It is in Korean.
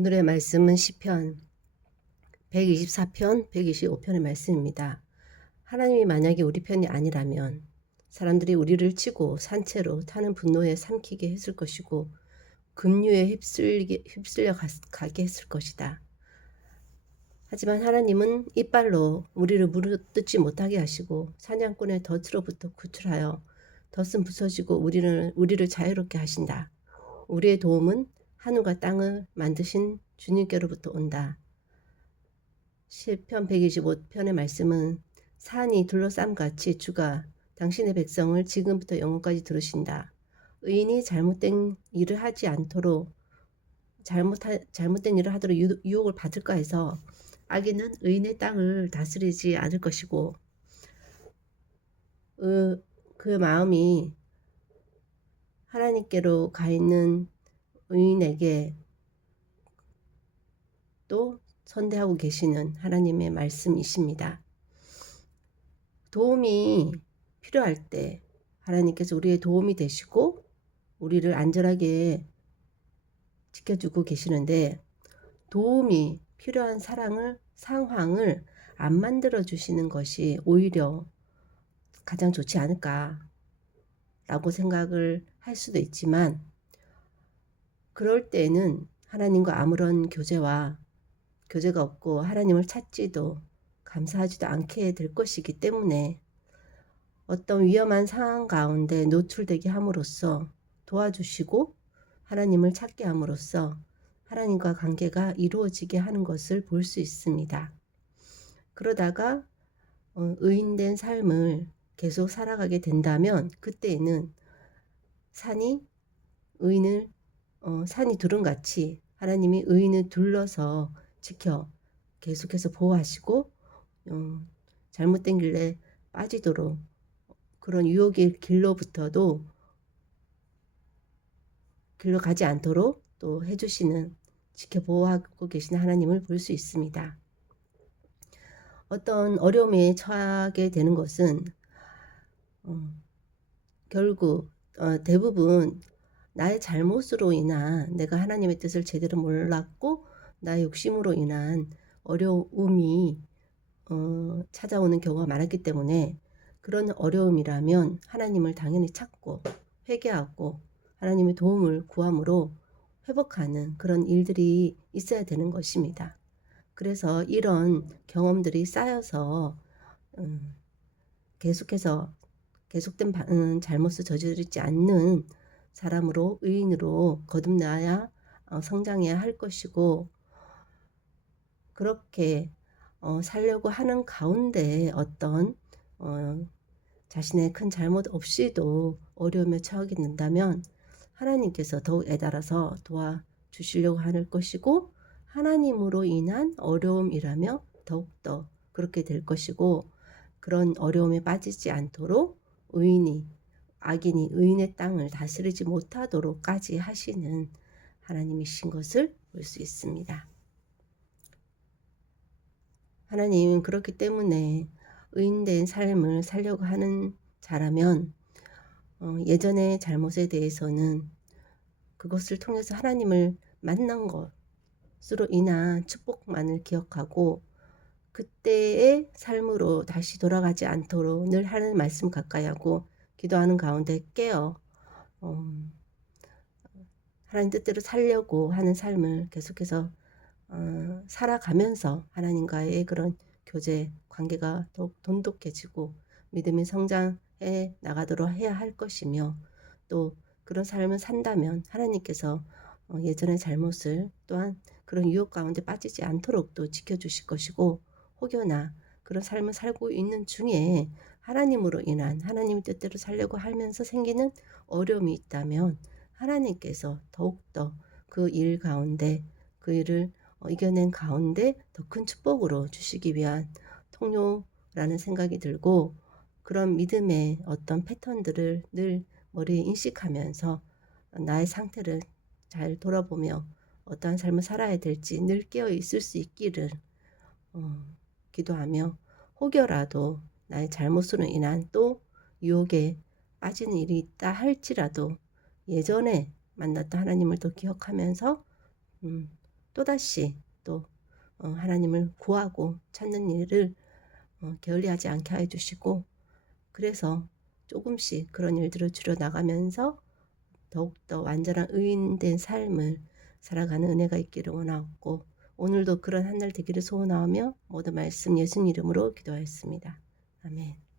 오늘의 말씀은 시편 124편, 125편의 말씀입니다. 하나님이 만약에 우리 편이 아니라면 사람들이 우리를 치고 산채로 타는 분노에 삼키게 했을 것이고 급류에 휩쓸려 가게 했을 것이다. 하지만 하나님은 이빨로 우리를 물어뜯지 못하게 하시고 사냥꾼의 덫으로부터 구출하여 덫은 부서지고 우리를 자유롭게 하신다. 우리의 도움은 하늘과 땅을 만드신 주님께로부터 온다. 시편 125편의 말씀은 산이 둘러쌈같이 주가 당신의 백성을 지금부터 영원까지 들으신다. 의인이 잘못된 일을 하지 않도록 잘못된 일을 하도록 유혹을 받을까 해서 악인은 의인의 땅을 다스리지 않을 것이고 그 마음이 하나님께로 가 있는 의인에게 또 선대하고 계시는 하나님의 말씀이십니다. 도움이 필요할 때 하나님께서 우리의 도움이 되시고 우리를 안전하게 지켜주고 계시는데 도움이 필요한 상황을 안 만들어 주시는 것이 오히려 가장 좋지 않을까라고 생각을 할 수도 있지만 그럴 때는 하나님과 아무런 교제가 없고 하나님을 찾지도 감사하지도 않게 될 것이기 때문에 어떤 위험한 상황 가운데 노출되게 함으로써 도와주시고 하나님을 찾게 함으로써 하나님과 관계가 이루어지게 하는 것을 볼 수 있습니다. 그러다가 의인된 삶을 계속 살아가게 된다면 그때에는 산이 두른같이 하나님이 의인을 둘러서 지켜 계속해서 보호하시고 잘못된 길에 빠지도록 그런 유혹의 길로부터도 길로 가지 않도록 또 해주시는 지켜 보호하고 계시는 하나님을 볼 수 있습니다. 어떤 어려움에 처하게 되는 것은 결국 대부분 나의 잘못으로 인한 내가 하나님의 뜻을 제대로 몰랐고 나의 욕심으로 인한 어려움이 찾아오는 경우가 많았기 때문에 그런 어려움이라면 하나님을 당연히 찾고 회개하고 하나님의 도움을 구함으로 회복하는 그런 일들이 있어야 되는 것입니다. 그래서 이런 경험들이 쌓여서 계속된 잘못을 저지르지 않는 사람으로 의인으로 거듭나야 성장해야 할 것이고 그렇게 살려고 하는 가운데 어떤 자신의 큰 잘못 없이도 어려움에 처하게 된다면 하나님께서 더욱 애달아서 도와주시려고 할 것이고 하나님으로 인한 어려움이라며 더욱더 그렇게 될 것이고 그런 어려움에 빠지지 않도록 악인이 의인의 땅을 다스리지 못하도록까지 하시는 하나님이신 것을 볼 수 있습니다. 하나님은 그렇기 때문에 의인된 삶을 살려고 하는 자라면 예전의 잘못에 대해서는 그것을 통해서 하나님을 만난 것으로 인한 축복만을 기억하고 그때의 삶으로 다시 돌아가지 않도록 늘 하는 말씀 가까이 하고 기도하는 가운데 깨어 하나님 뜻대로 살려고 하는 삶을 계속해서 살아가면서 하나님과의 그런 교제 관계가 더욱 돈독해지고 믿음이 성장해 나가도록 해야 할 것이며 또 그런 삶을 산다면 하나님께서 예전의 잘못을 또한 그런 유혹 가운데 빠지지 않도록 또 지켜주실 것이고 혹여나 그런 삶을 살고 있는 중에 하나님으로 인한 하나님의 뜻대로 살려고 하면서 생기는 어려움이 있다면 하나님께서 더욱더 그 일 가운데 그 일을 이겨낸 가운데 더 큰 축복으로 주시기 위한 통로라는 생각이 들고 그런 믿음의 어떤 패턴들을 늘 머리에 인식하면서 나의 상태를 잘 돌아보며 어떠한 삶을 살아야 될지 늘 깨어 있을 수 있기를 기도하며 혹여라도 나의 잘못으로 인한 또 유혹에 빠지는 일이 있다 할지라도 예전에 만났던 하나님을 또 기억하면서 또다시 또 하나님을 구하고 찾는 일을 게을리하지 않게 해 주시고, 그래서 조금씩 그런 일들을 줄여 나가면서 더욱더 완전한 의인된 삶을 살아가는 은혜가 있기를 원하옵고, 오늘도 그런 한 날 되기를 소원하며 모든 말씀 예수님 이름으로 기도하였습니다. 아멘.